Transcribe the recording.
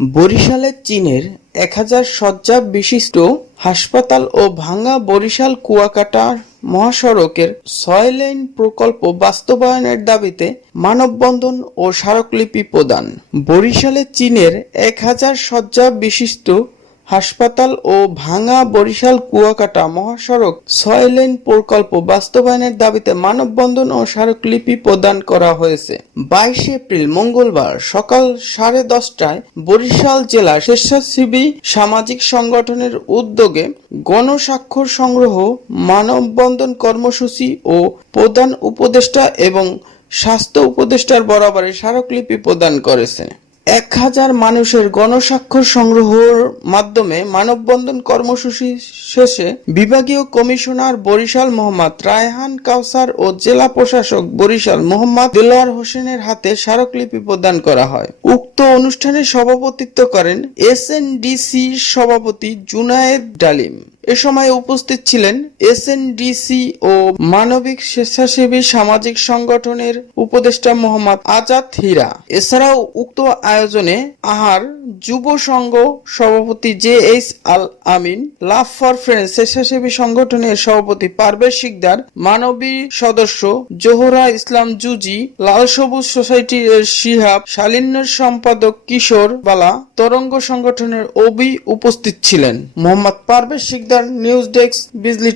বরিশালে চীনের এক হাজার শয্যা বিশিষ্ট হাসপাতাল ও ভাঙ্গা বরিশাল কুয়াকাটার মহাসড়কের ছয় লেন প্রকল্প বাস্তবায়নের দাবিতে মানববন্ধন ও স্মারকলিপি প্রদান। বরিশালে চীনের এক হাজার শয্যা বিশিষ্ট হাসপাতাল ও ভাঙা বরিশাল কুয়াকাটা মহাসড়ক ছয় লেন প্রকল্প বাস্তবায়নের দাবিতে মানববন্ধন ও স্মারকলিপি প্রদান করা হয়েছে। বাইশে এপ্রিল মঙ্গলবার সকাল সাড়ে দশটায় বরিশাল জেলা স্বেচ্ছাসেবী সামাজিক সংগঠনের উদ্যোগে গণস্বাক্ষর সংগ্রহ, মানববন্ধন কর্মসূচি ও প্রধান উপদেষ্টা এবং স্বাস্থ্য উপদেষ্টার বরাবরে স্মারকলিপি প্রদান করেছে এক হাজার মানুষের গণস্বাক্ষর সংগ্রহের মাধ্যমে মানববন্ধন কর্মসূচি শেষে বিভাগীয় কমিশনার বরিশাল মোহাম্মদ রায়হান কাউসার ও জেলা প্রশাসক বরিশাল মোহাম্মদ দেলোয়ার হোসেনের হাতে স্মারকলিপি প্রদান করা হয়। উক্ত অনুষ্ঠানে সভাপতিত্ব করেন এসএনডিসি সভাপতি জুনায়েদ ডালিম। এ সময় উপস্থিত ছিলেন এসএনডিসি ও মানবিক স্বেচ্ছাসেবী সামাজিক সংগঠনের উপদেষ্টা মোহাম্মদ আজাদ হীরা। এছাড়াও উক্ত আয়োজনে আহার যুব সংঘ সভাপতি J H Al Amin, love for friends স্বেচ্ছাসেবী সংগঠনের সভাপতি পারভেজ শিকদার, মানবী সদস্য জোহরা ইসলাম জুজি, লাল সবুজ সোসাইটির শিহাব শালিন্যের সম্পাদক কিশোর বালা, তরঙ্গ সংগঠনের অবি উপস্থিত ছিলেন। Mohammad Parvez Shikder news desk Bijli.